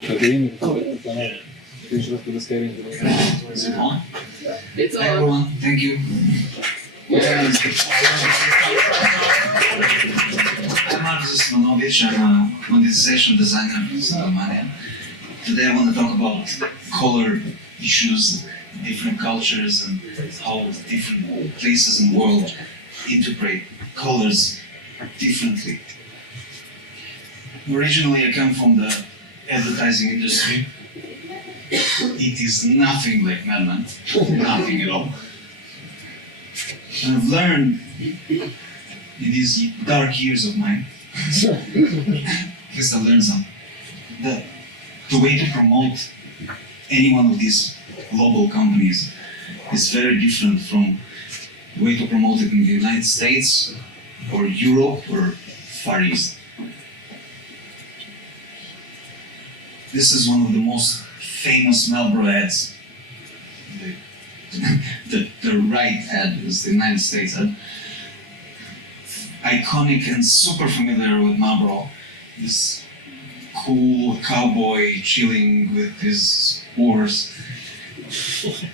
Is it on? It's Hi all. everyone, thank you. I'm Marcus Manovic, I'm a monetization designer in Romania. Today I want to talk about color issues, different cultures, and how different places in the world interpret colors differently. Originally I come from the advertising industry. It is nothing like Madman, nothing at all. And I've learned in these dark years of mine, at least I learned some, that the way to promote any one of these global companies is very different from the way to promote it in the United States or Europe or Far East. This is one of the most famous Marlboro ads. The right ad is the United States ad. Iconic and super familiar with Marlboro. This cool cowboy chilling with his horse.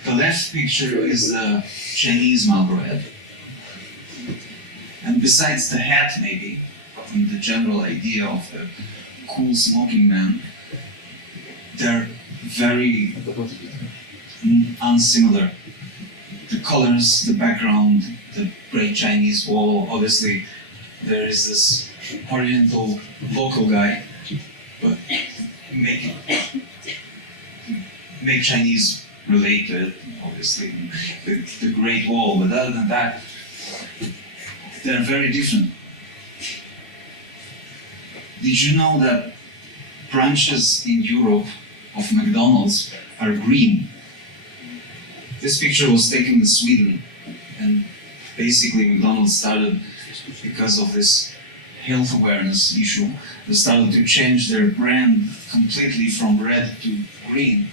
The left picture is the Chinese Marlboro ad. And besides the hat maybe, and the general idea of the cool smoking man, they're very unsimilar. The colors, the background, the great Chinese wall, obviously there is this oriental local guy, but make Chinese relate to it, obviously, the great wall, but other than that, they're very different. Did you know that branches in Europe of McDonald's are green? This picture was taken in Sweden, and basically McDonald's started because of this health awareness issue. They started to change their brand completely from red to green,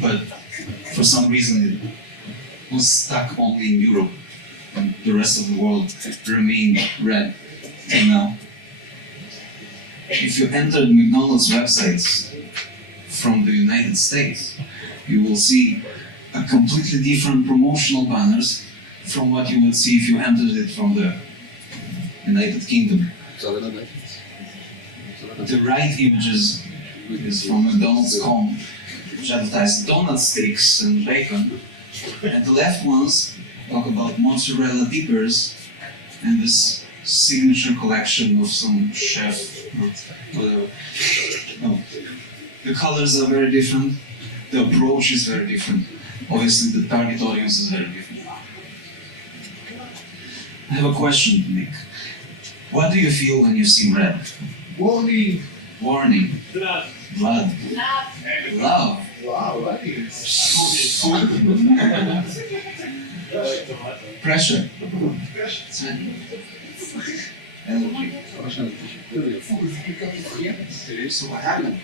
but for some reason it was stuck only in Europe, and the rest of the world remained red till now. If you enter McDonald's websites from the United States, you will see a completely different promotional banners from what you would see if you entered it from the United Kingdom. The right images is from McDonald's.com, which advertise donut sticks and bacon, and the left ones talk about mozzarella dippers and this signature collection of some chef or whatever. No. The colors are very different, the approach is very different. Obviously the target audience is very different. I have a question to make. What do you feel when you see red? Warning. Warning. Blood. Blood. Love. Wow, Pressure. So what happened?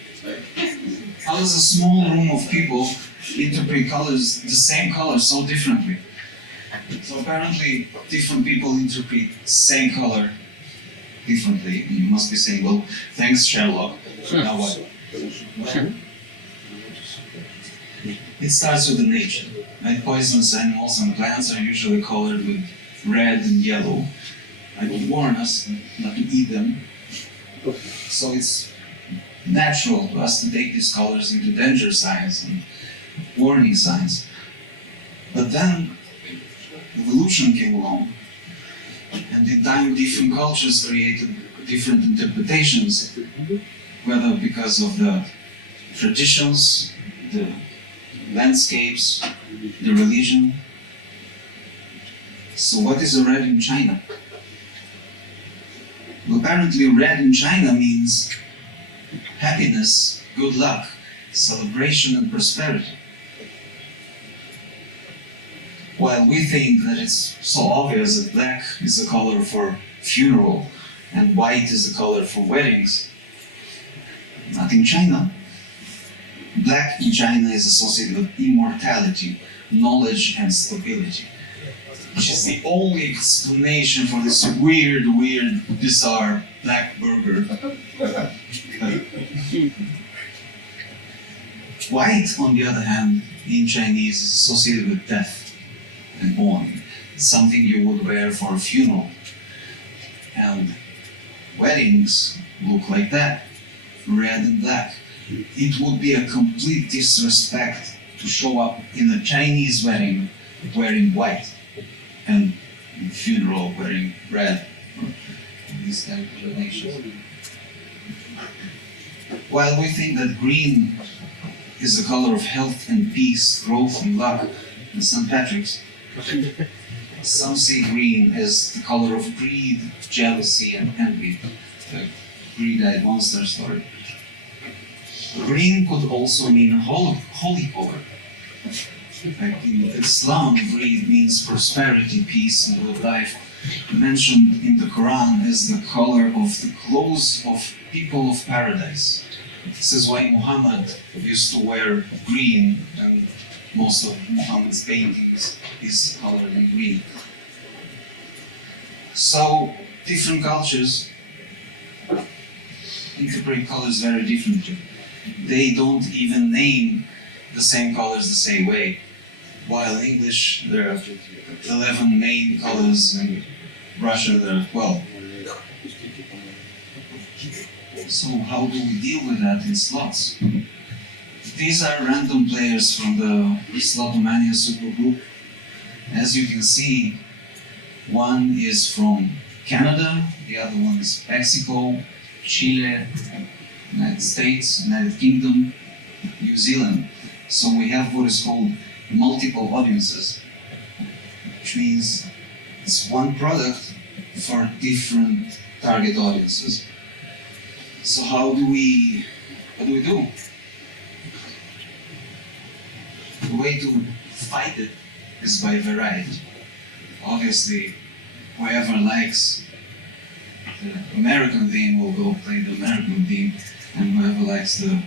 How does a small room of people interpret colors, the same color, so differently? So apparently, different people interpret same color differently. You must be saying, well, thanks Sherlock. Now what? Well, it starts with the nature. Right? Poisonous animals and plants are usually colored with red and yellow. I will warn us not to eat them. So it's natural for us to take these colors into danger signs and warning signs. But then evolution came along, and in time different cultures created different interpretations, whether because of the traditions, the landscapes, the religion. So what is a red in China? Well, apparently red in China means happiness, good luck, celebration and prosperity. While we think that it's so obvious that black is a color for funeral and white is a color for weddings, not in China. Black in China is associated with immortality, knowledge and stability, which is the only explanation for this weird, bizarre black burger. White, on the other hand, in Chinese is associated with death and mourning. It's something you would wear for a funeral. And weddings look like that, red and black. It would be a complete disrespect to show up in a Chinese wedding wearing white and in funeral wearing red. These kind of combinations. While we think that green is the color of health and peace, growth and luck, and St. Patrick's, some see green as the color of greed, jealousy, and envy. The greed-eyed monster story. Green could also mean holy color. Like in Islam, green means prosperity, peace, and good life. Mentioned in the Quran as the color of the clothes of people of paradise. This is why Muhammad used to wear green, and most of Muhammad's paintings is colored in green. So, different cultures interpret colors very differently. They don't even name the same colors the same way. While in English, there are 11 main colors, in Russia there are 12. So how do we deal with that in slots? These are random players from the Slotomania supergroup. As you can see, one is from Canada, the other one is Mexico, Chile, United States, United Kingdom, New Zealand. So we have what is called multiple audiences, which means it's one product for different target audiences. So what do we do? The way to fight it is by variety. Obviously, whoever likes the American theme will go play the American theme, and whoever likes the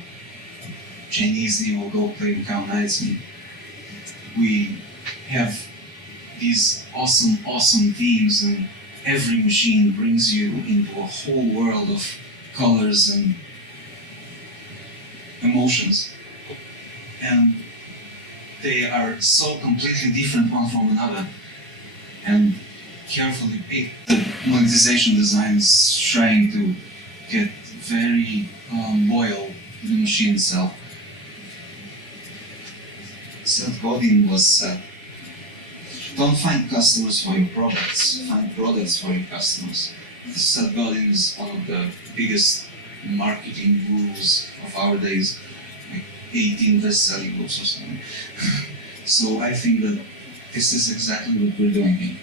Chinese theme will go play the Cow Knights. And we have these awesome themes, and every machine brings you into a whole world of colors and emotions. And they are so completely different one from another, and carefully picked. The monetization design is trying to get very loyal to the machine itself. Seth Godin was said, don't find customers for your products, find products for your customers. Seth Godin is one of the biggest marketing gurus of our days, like 18 best-selling books or something. So I think that this is exactly what we're doing here.